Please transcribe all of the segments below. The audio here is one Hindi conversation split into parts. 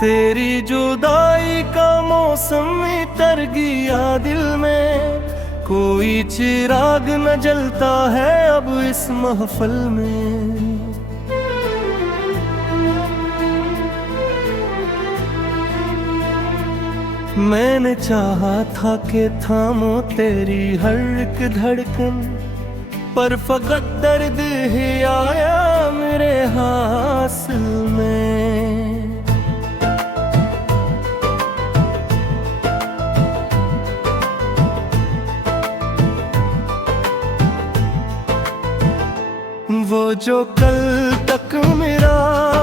तेरी जुदाई का मौसम तर गया दिल में, कोई चिराग न जलता है अब इस महफिल में। मैंने चाहा था कि थामो तेरी हर एक धड़कन, पर फकत दर्द ही आया मेरे हासिल में। वो जो कल तक मेरा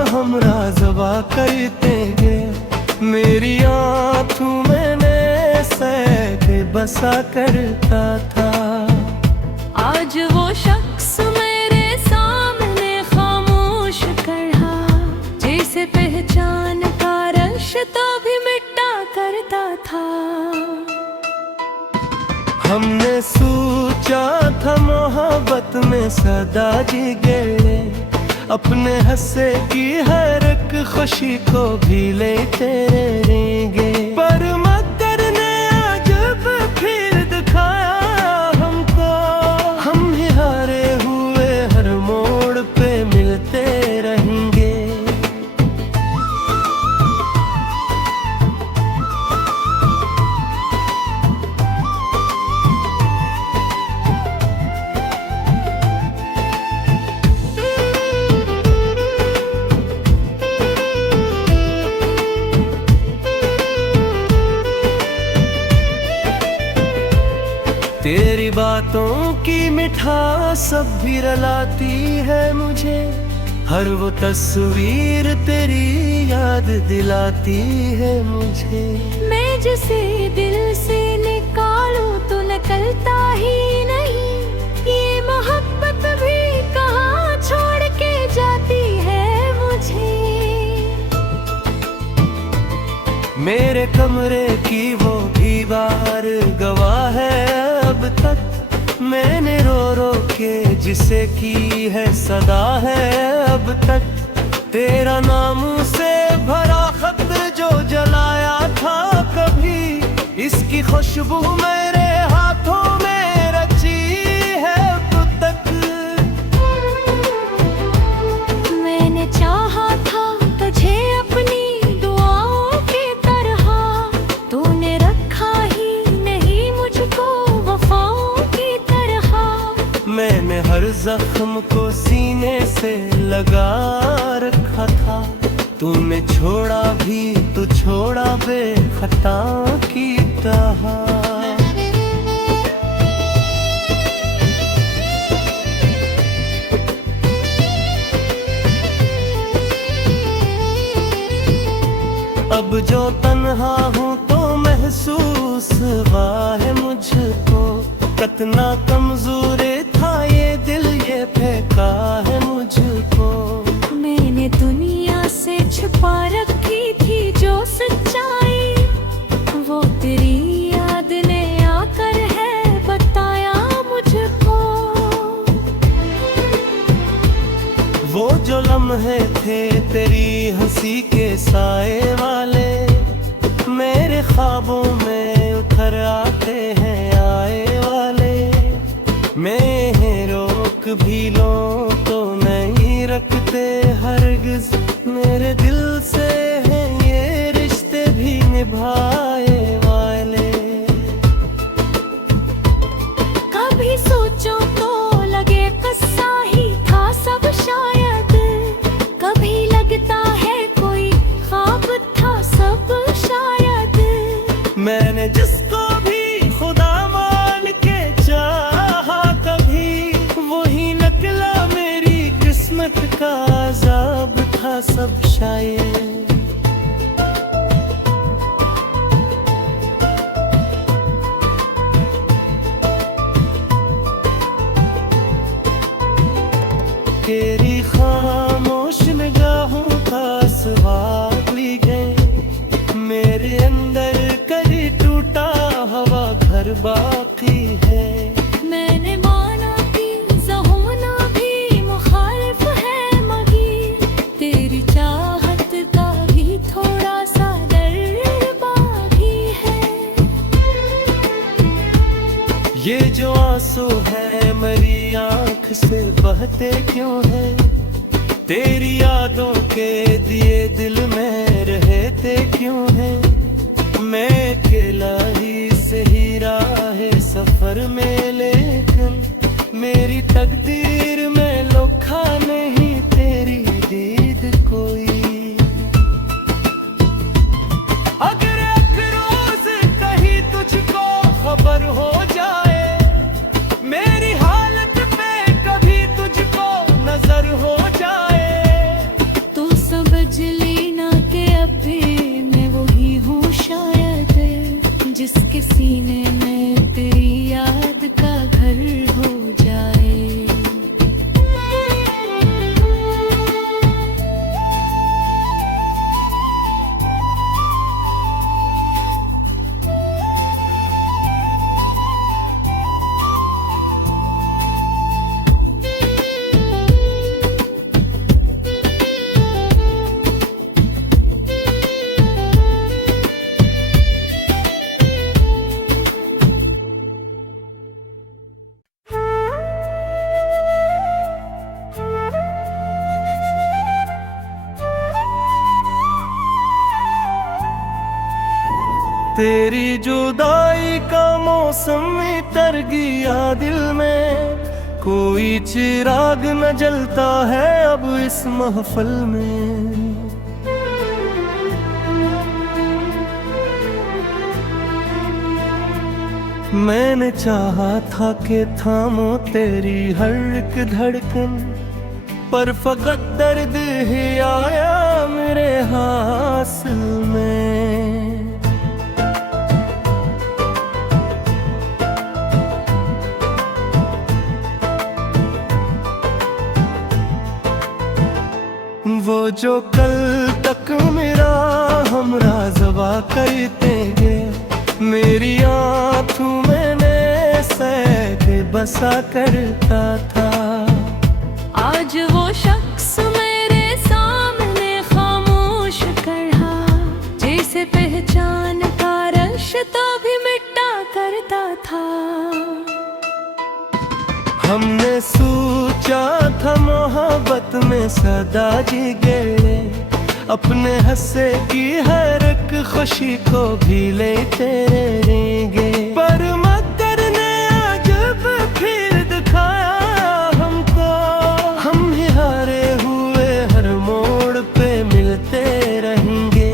हमराज़वा करते गए, मेरी आँखों मैंने सहके बसा करता था। आज वो शख्स मेरे सामने खामोश खड़ा, जैसे पहचान का रिश्ता भी मिटा करता था। हमने सोचा था मोहब्बत में सदा जी गए, अपने हंसे की हर एक खुशी को भी लेते रहेंगे। पर मकर ने अजब फिर दिखाया हमको, हम ही हारे हुए हर मोड़ पे मिलते रहेंगे। तेरी बातों की मिठास सब भी रलाती है मुझे, हर वो तस्वीर तेरी याद दिलाती है मुझे। मैं जिसे दिल से निकालूं तो निकलता ही नहीं, ये मोहब्बत भी कहाँ छोड़ के जाती है मुझे। मेरे कमरे की वो दीवार गवाह है अब तक, मैंने रो रो के जिसे की है सदा है अब तक। तेरा नाम से भरा खत जो जलाया था कभी, इसकी खुशबू मेरे हाथों में रची है अब तक। मैंने चाहा था तुझे अपनी दुआओं की तरह, तूने रखा ही नहीं मुझको वफाओं की तरह। मैंने हर जख्म को सीने से लगा रखा था, तूने छोड़ा भी तो छोड़ा बेखता की तरह। अब जो तन्हा हूँ तो महसूस हुआ है मुझको, कितना कमजोर था ये दिल ये फेंका है मुझको। मैंने दुनिया से छुपा रखी थी जो सच्चाई, वो तेरी याद ने आकर है बताया मुझको। वो जो लम्हे थे तेरी हंसी के साए वाले, मेरे ख्वाबों में उतर आते हैं आए वाले। मैं रोक भी लो तो नहीं रखते हरगिज, मेरे दिल से हैं ये रिश्ते भी निभाए वाले। कभी सोचो तो लगे किस्सा ही था सब शायद, कभी लगता है कोई ख्वाब था सब शायद। मैंने जिसको भी खुदा मान के चाहा कभी, वही निकला मेरी किस्मत का अज़ाब था सब शायद। तेरी खामोश निगाहों का स्वाद ली गए, मेरे अंदर करी टूटा हवा घर बाकी है। मैंने माना कि ज़माना भी मुखालिफ है मगर, तेरी चाहत का भी थोड़ा ये जो आंसू है मेरी आंख से बहते क्यों है, तेरी यादों के दिए दिल में रहते क्यों है। मैं अकेला ही सही राह सफर में, लेकिन मेरी तकदीर में लिखा नहीं तेरी दीद कोई। अगर एक रोज कहीं तुझको खबर हो जाए, मेरी हालत पे कभी तुझको नजर हो जाए, तो समझ लेना कि अभी मैं वही हूँ शायद, जिसके सीने में तेरी याद का घर हो जाए। तेरी जुदाई का मौसम तर गया दिल में, कोई चिराग न जलता है अब इस महफिल में। मैंने चाहा था कि थामो तेरी हर एक धड़कन, पर फकत दर्द ही आया मेरे हासिल में। वो जो कल तक मेरा हमराज़बा करते गए, मेरी आँखों मैंने सहके बसा करता था। आज वो शख्स मेरे सामने खामोश खड़ा, जैसे पहचान का रिश्ता भी मिटा करता था। हमने सोचा था मोहब्बत में सदा जी गए, अपने हंसे की हर एक खुशी को भी लेते रहेंगे। पर मगर ने अजब फिर दिखाया हमको, हम ही हारे हुए हर मोड़ पे मिलते रहेंगे।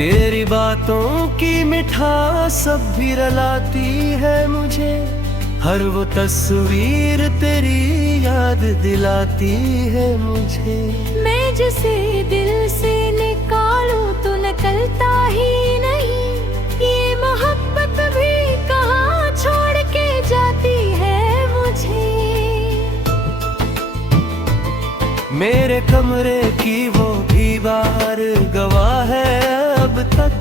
तेरी बातों की मिठास सब भी रलाती है मुझे, हर वो तस्वीर तेरी याद दिलाती है मुझे। मैं जिसे दिल से निकालूं तो निकलता ही नहीं, ये मोहब्बत भी कहाँ छोड़ के जाती है मुझे। मेरे कमरे की वो दीवार गवाह है अब तक,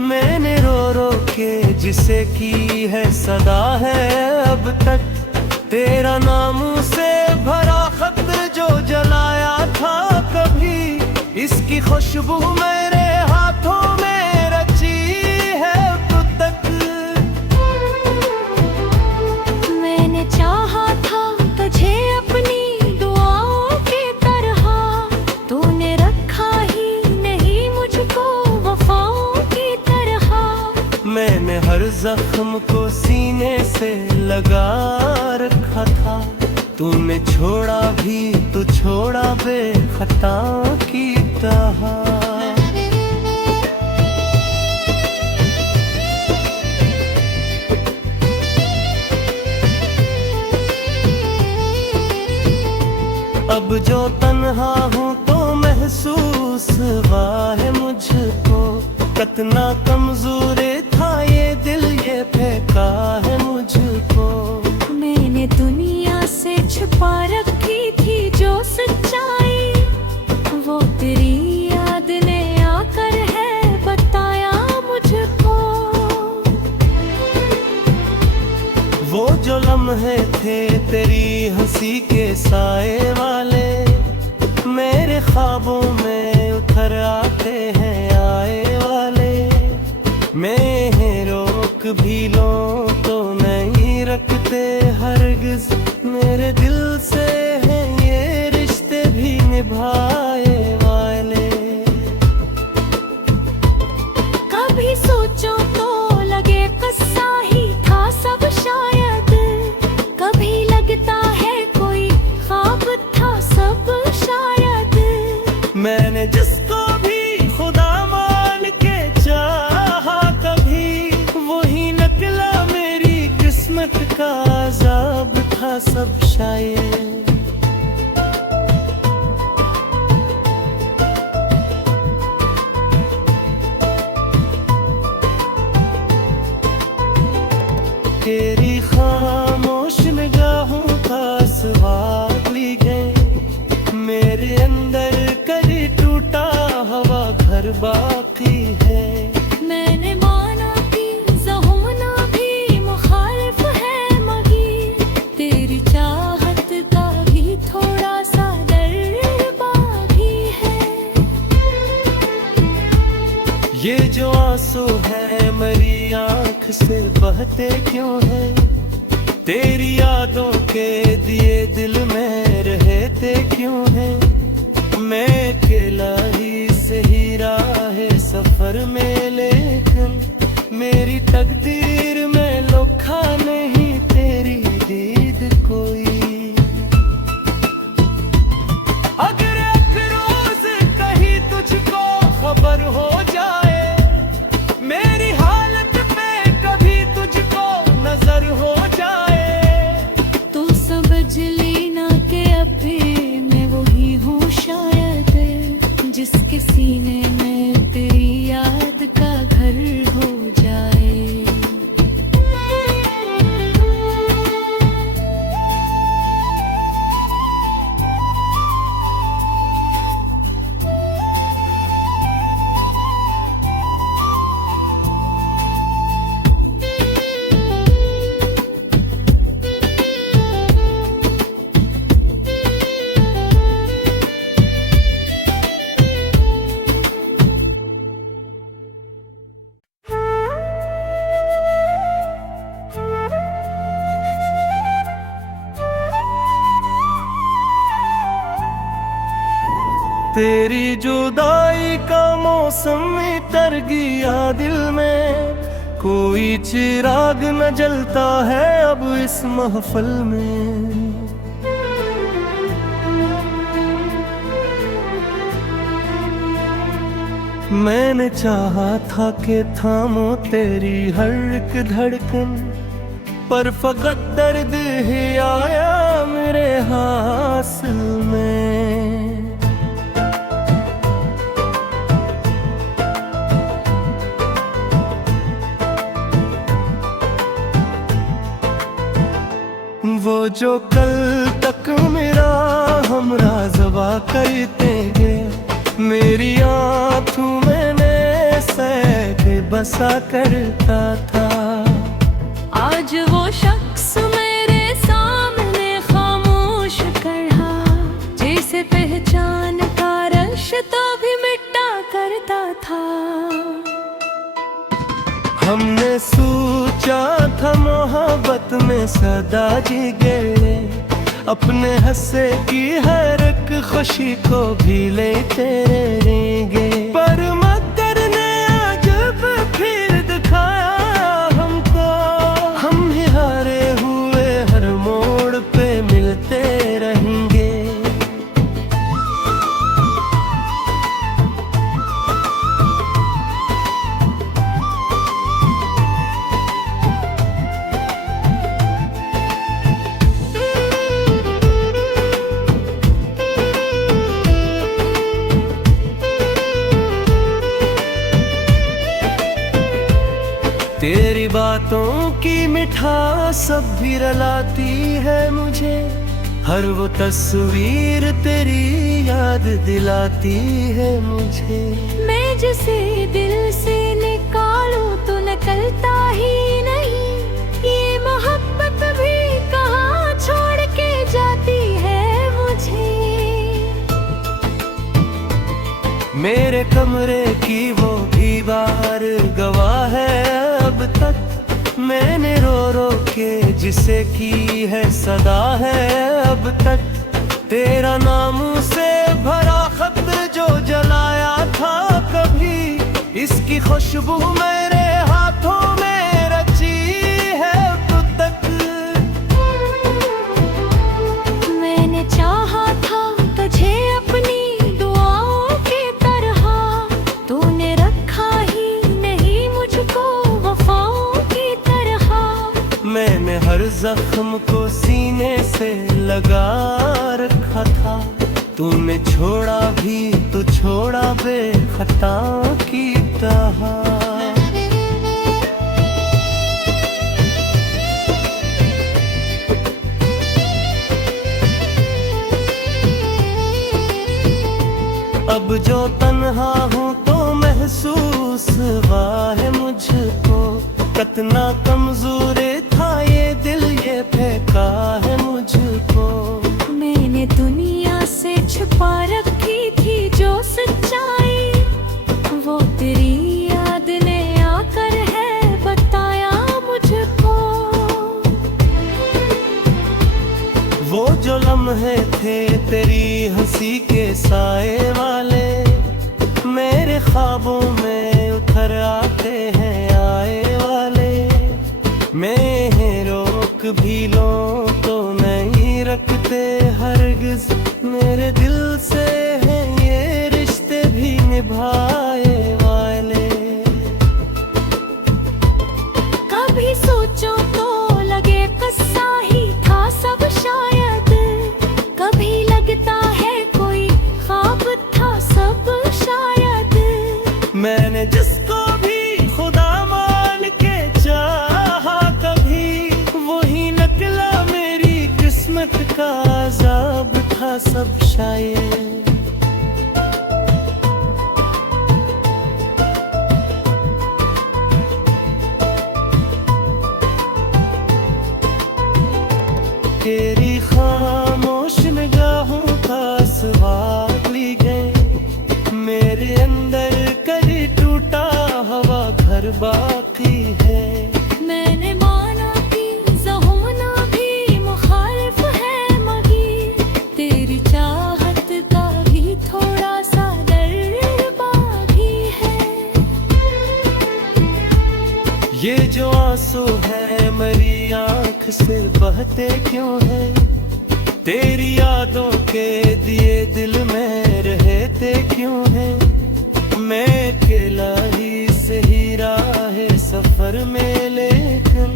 मैंने रो रो के जिसे की है सदा है अब तक। तेरा नाम से भरा खत जो जलाया था कभी, इसकी खुशबू मेरे हाथों में रची है अब तक। मैंने चाहा था तुझे अपनी दुआओं की तरह, तूने रखा ही नहीं मुझको वफाओं की तरह। मैंने हर जख्म को सीने से लगा रखा था, तूने छोड़ा भी तो छोड़ा बेखता की तरह। अब जो तन्हा हूँ तो महसूस हुआ है मुझको, कितना कमजोर था ये दिल ये फेंका है मुझको। मैंने दुनिया से छुपा रखी थी जो सच्चाई, वो तेरी साए वाले मेरे ख्वाबों में उतर आते हैं आए वाले। मैं रोक भी लो तो नहीं रखते हरगिज, मेरे दिल से है ये रिश्ते भी निभाए वाले। कभी सोचो तो लगे किस्सा ही था सब शायद, कभी लगता है कोई ख्वाब था सब शायद। मैंने जिसको भी खुदा मान के चाहा कभी, वही निकला मेरी किस्मत का अज़ाब था सब शायद। तेरी खामोश निगाहों का स्वाद ली गए, मेरे अंदर कभी टूटा हवा घर बाकी है। मैंने माना कि ज़माना भी मुखालिफ है मगर, तेरी चाहत का भी थोड़ा सा डर बाकी है। ये जो आंसू है मेरी आँख से बहते क्यों है, तेरी यादों के दिए दिल में रहते क्यों है। मैं अकेला ही सही राह सफर में, लेकिन मेरी तकदीर में लिखा नहीं तेरी दीद कोई। अगर एक रोज कहीं तुझको खबर हो जाए, मेरी हालत पे कभी तुझको नजर हो जाए, तू समझ लेना कि अभी मैं वही हूँ शायद, जिसके सीने में तेरी याद का घर हो जाए। तेरी जुदाई का मौसम तर गया दिल में, कोई चिराग न जलता है अब इस महफिल में। मैंने चाहा था कि थामो तेरी हर एक धड़कन, पर फकत दर्द ही आया मेरे हासिल में। वो जो कल तक मेरा हमराज़बा करते गए, मेरी आँखों मैंने सहके बसा करता था। आज वो शख्स मेरे सामने खामोश खड़ा, जैसे पहचान का रिश्ता भी मिटा करता था। हमने सोचा था मोहब्बत में सदा जी गए, अपने हंसे की हर एक खुशी को भी लेते रहेंगे। पर मगर ने अजब फिर दिखाया हमको, हम ही हारे हुए हर मोड़ पे मिलते रहेंगे। तेरी बातों की मिठास सब भी रलाती है मुझे, हर वो तस्वीर तेरी याद दिलाती है मुझे। मैं जिसे दिल से निकालूं तो निकलता ही नहीं, ये मोहब्बत भी कहाँ छोड़ के जाती है मेरे कमरे की वो दीवार गवाह है अब तक मैंने रो रो के जिसे की है सदा है अब तक तेरा नाम से भरा खत जो जलाया था कभी इसकी खुशबू मेरे हाथों में रची है अब तक। मैंने चाहा था तुझे अपनी दुआओं की तरह, तूने रखा ही नहीं मुझको वफाओं की तरह। मैंने हर जख्म को सीने से लगा रखा था, तूने छोड़ा भी तो छोड़ा बेखता की तरह। अब जो तन्हा हूँ तो महसूस हुआ है मुझको, कितना कमजोर था ये दिल ये फेंका है मुझको। मैंने दुनिया से छुपा रखी थी जो सच्चाई, वो तेरी याद ने आकर है बताया मुझको। वो जो लम्हे थे तेरी हंसी के साए वाले, मेरे ख्वाबों में उतर आते हैं आए वाले। मैं रोक भी लो तो नहीं रखते हरगिज, मेरे दिल से है ये रिश्ते भी निभाए वाले। कभी सोचो तो लगे किस्सा ही था सब शायद, कभी लगता है कोई ख्वाब था सब शायद। मैंने जिसको भी खुदा मान के चाहा कभी, वही निकला मेरी किस्मत का अज़ाब था सब शायद। तेरी खामोश निगाहों का स्वाद ली गई, मेरे अंदर कभी टूटा हवा घर बाकी है। मैंने माना कि ज़माना भी मुखालिफ है मगर, तेरी चाहत का भी थोड़ा सा दर्द भी है। ये जो आंसू है मेरी आँख से बहते क्यों है, तेरी यादों के दिए दिल में रहते क्यों है। मैं अकेला ही सही राह सफर में, लेकिन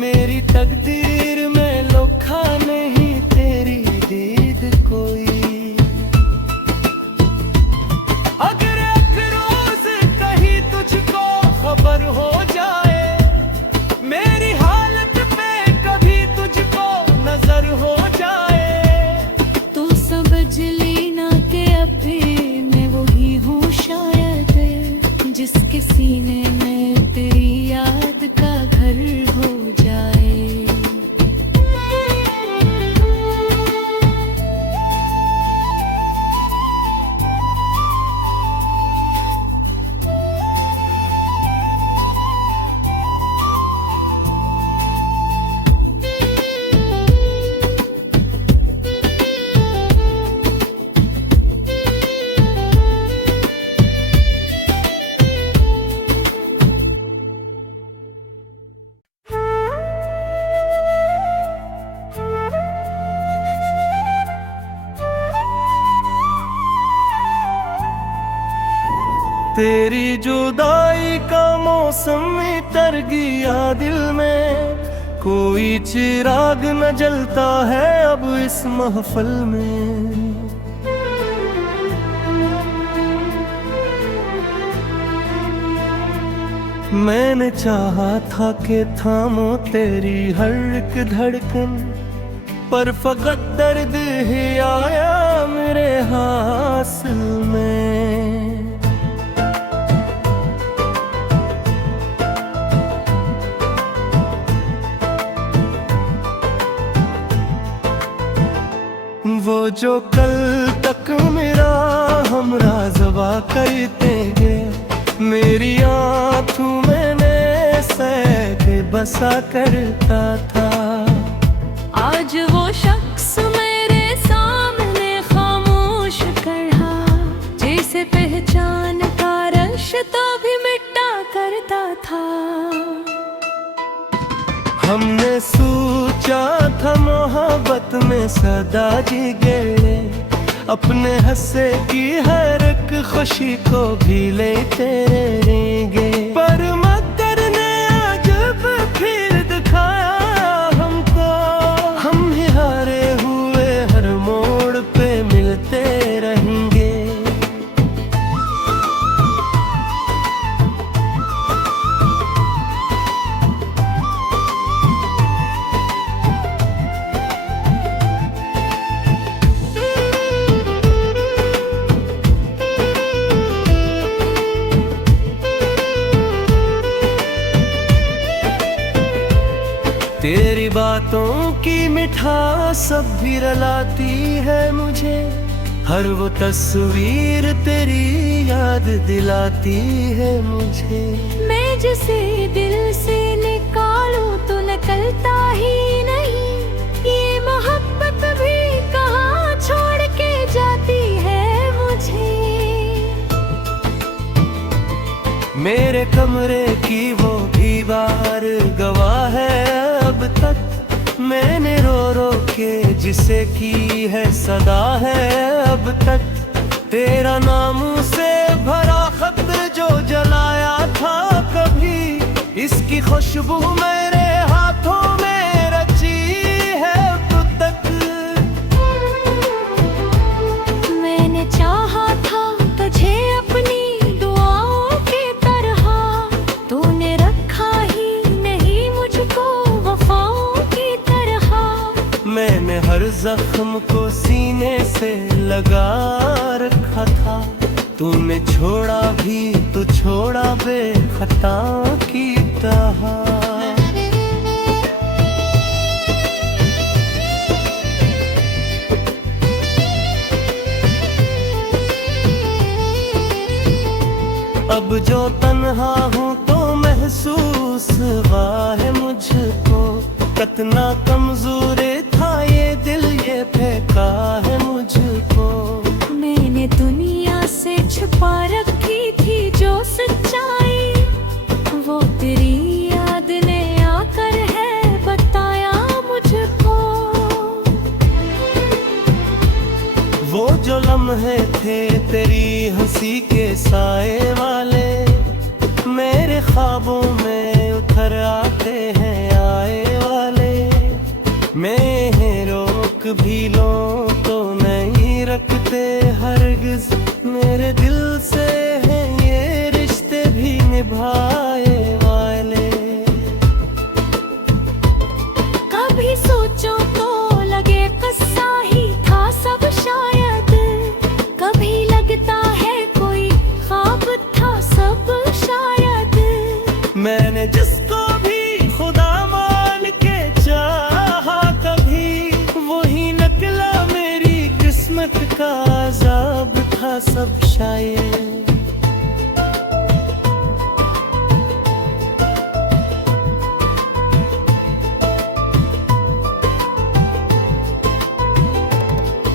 मेरी तकदीर में लिखा नहीं तेरी दीद कोई। अगर एक रोज कहीं तुझको खबर हो जाए, मेरी हालत पे कभी तुझको नजर हो जाए, तू समझ लेना कि अभी मैं वही हूँ शायद, जिसके सीने में तेरी याद का घर हो जाए। तेरी जुदाई का मौसम तर गया दिल में, कोई चिराग न जलता है अब इस महफिल में। मैंने चाहा था कि थामो तेरी हर एक धड़कन, पर फकत दर्द ही आया मेरे हासिल में। वो जो कल तक मेरा हमरा ज़बा करते हैं। मेरी आँखों मैंने सहके बसा करता था। आज वो शख्स मेरे सामने खामोश खड़ा, जिसे पहचान का रिश्ता भी मिटा करता था। हमने सोचा था मोहब्बत में सदा जी गए, अपने हंसे की हर एक खुशी को भी लेते रहेंगे। पर मकर ने अजब फिर दिखाया हमको, हम ही हारे हुए हर मोड़ पे मिलते रहेंगे। तेरी बातों की मिठास सब भी रलाती है मुझे, हर वो तस्वीर तेरी याद दिलाती है मुझे। मैं जिसे दिल से निकालूं तो निकलता ही नहीं, ये मोहब्बत भी कहाँ छोड़ के जाती है मुझे। मेरे कमरे की वो दीवार गवाह है अब तक, मैंने रो रो के जिसे की है सदा है अब तक। तेरा नाम से भरा खत जो जलाया था कभी, इसकी खुशबू मेरे हाथों में रची है अब तक। मैंने चाहा था तुझे अपनी दुआओं की तरह, तूने रखा ही नहीं मुझको वफाओं की तरह। मैंने हर जख्म को सीने से लगा रखा था, तूने छोड़ा भी तो छोड़ा बेखता की तरह। अब जो तन्हा हूँ तो महसूस हुआ है मुझको, कितना कमजोर था ये दिल ये फेंका है मुझको। मैंने दुनिया से छुपा रखी थी जो सच्चाई, वो तेरी याद ने आकर है बताया मुझको। वो जो लम्हे थे तेरी हंसी के साए वाले, मेरे ख्वाबों में उतर आते हैं आए वाले। मैं रोक भी लो तो नहीं रखते हरगिज, मेरे दिल से है ये रिश्ते भी निभाए वाले। कभी सोचो तो लगे किस्सा ही था सब शायद, कभी लगता है कोई ख्वाब था सब शायद। मैंने जिसको भी खुदा मान के चाहा कभी, वही निकला मेरी किस्मत का अज़ाब था सब शायद।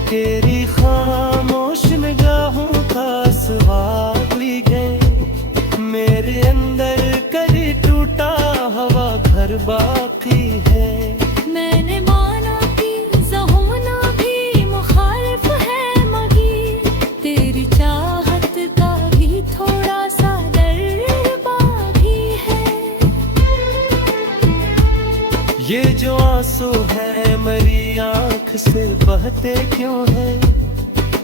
तेरी खामोश निगाहों का स्वाद ली गए, मेरे अंदर कभी टूटा हवा घर बाकी है। मैंने माना कि ज़होना भी मुखालिफ है मगर, तेरी चाहत का भी थोड़ा सा डर बाकी है। ये जो आंसू है मेरी आँख से बहते क्यों है,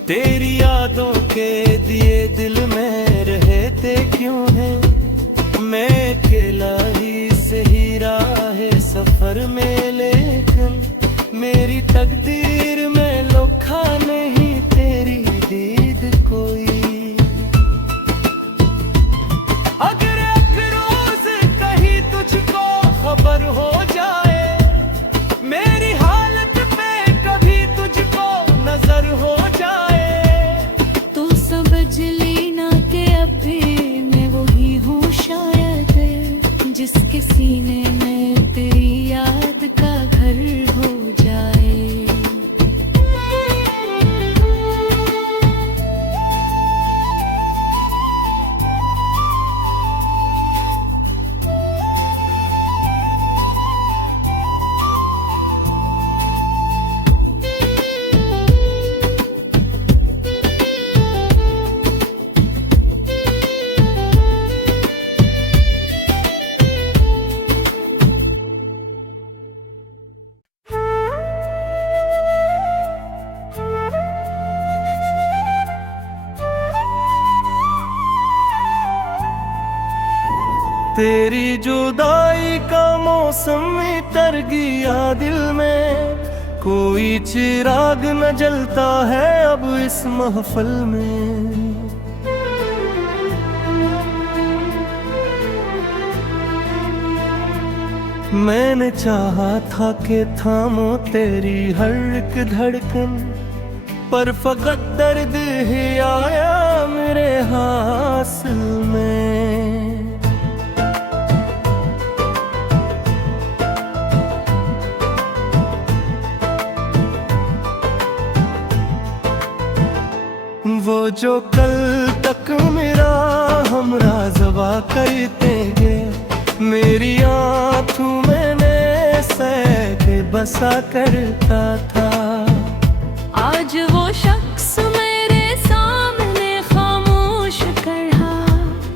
तेरी यादों के दिए दिल में रहते क्यों है। मैं अकेला ही सही राह सफर में, लेकिन मेरी तकदीर में लिखा नहीं तेरी दीद कोई। अगर एक रोज कहीं तुझको खबर हो जाए, मेरी हालत पे कभी तुझको नजर हो जाए, तो समझ लेना अब भी मैं वही हूँ शायद, जिसके सीने में तेरी याद का घर हो जाए। तेरी जुदाई का मौसम तर गया दिल में, कोई चिराग न जलता है अब इस महफिल में। मैंने चाहा था कि थामो तेरी हर एक धड़कन, पर फकत दर्द ही आया मेरे हासिल में। वो जो कल तक मेरा हमराज़वा करते गए, मेरी आँखों मैंने सहके बसा करता था। आज वो शख्स मेरे सामने खामोश खड़ा,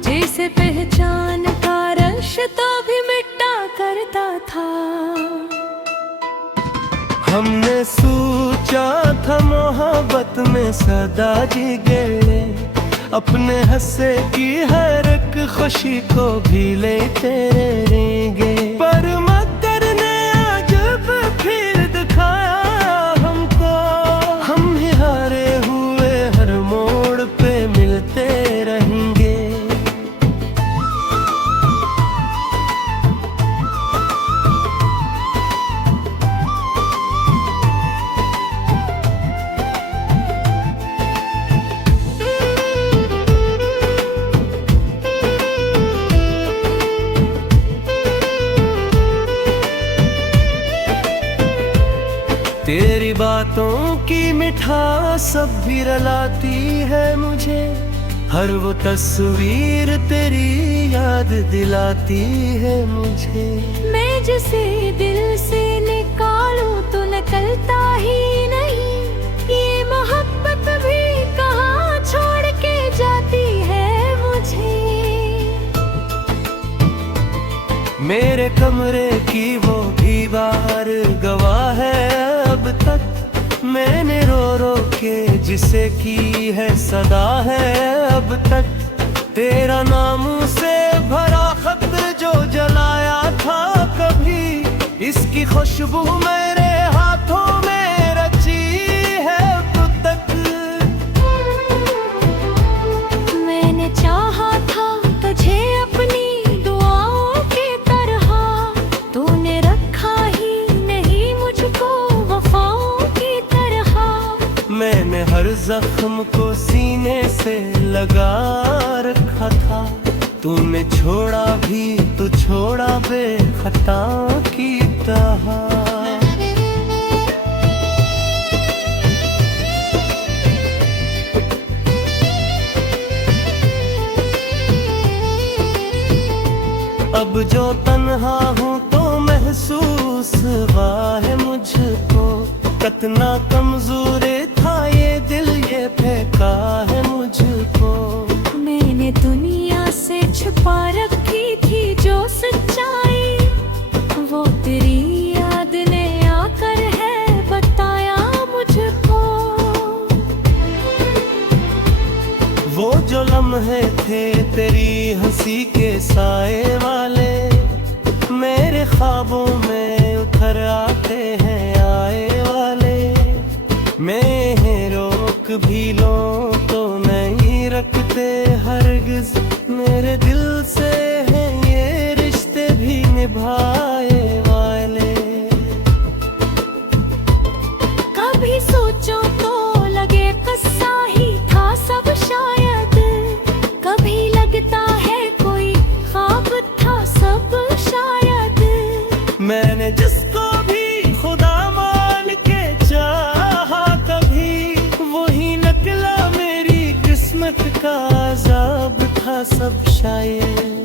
जैसे पहचान का रिश्ता भी मिटा करता था। हमने सोचा था मोहब्बत में सदा जी गए, अपने हंसे की हर एक खुशी को भी लेते रहेंगे। पर मकर ने आज फिर दिखाया हमको, हम ही हारे हुए हर मोड़ पे मिलते रहेंगे। तेरी बातों की मिठास सब भी रलाती है मुझे, हर वो तस्वीर तेरी याद दिलाती है मुझे। मैं जिसे दिल से निकालूं तो निकलता ही नहीं, ये मोहब्बत भी कहाँ छोड़ के जाती है मुझे। मेरे कमरे की वो दीवार गवाह है अब तक, मैंने रो रो के जिसे की है सदा है अब तक। तेरा नाम से भरा खत जो जलाया था कभी, इसकी खुशबू मेरे हाथों में रची है अब तक। मैंने चाहा था तुझे अपनी दुआओं की तरह, तूने रखा ही नहीं मुझको वफाओं की तरह। मैंने हर जख्म को सीने से लगा रखा था, तूने छोड़ा भी तो छोड़ा बेखता की तरह। अब जो तन्हा हूँ तो महसूस हुआ है मुझको, कितना कमजोर था ये दिल ये फेंका है मुझको। मैंने दुनिया से छुपा रखी थी जो सच्चाई, वो तेरी याद ने आकर है बताया मुझको। वो जो लम्हे थे तेरी हंसी के साए वाले, मेरे ख्वाबों में उतर आते हैं आए वाले। मैं रोक भी लो तो नहीं रखते हरगिज, मेरे दिल से है ये रिश्ते भी निभाए वाले। कभी सोचो तो लगे कस्सा ही था सब शायद, कभी अजाब था सब शायद।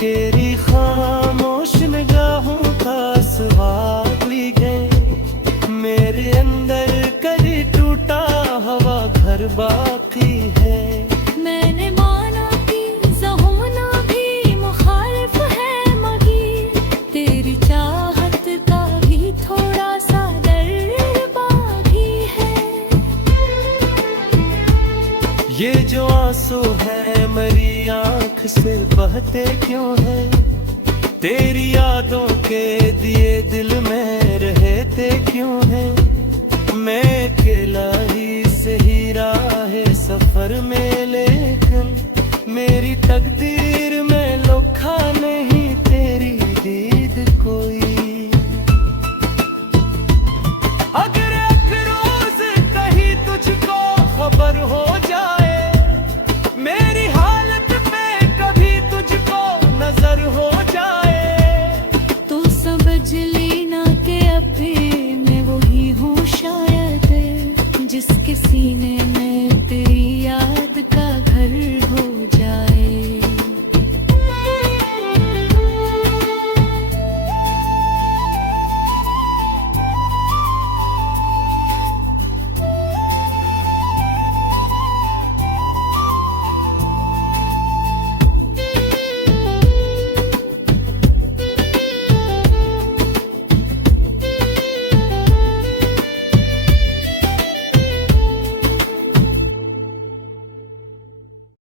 तेरी खामोश निगाहों का स्वाद ली गए, मेरे अंदर कभी टूटा हवा घर बाकी है। मैंने माना कि ज़माना भी मुखालिफ है, मगर तेरी चाहत का भी थोड़ा सा डर बाकी है। ये जो आंसू है मेरी आंख से बहते क्यों है, तेरी यादों के दिए दिल में रहते क्यों है। मैं अकेला ही सही राह सफर में, लेकिन मेरी तकदीर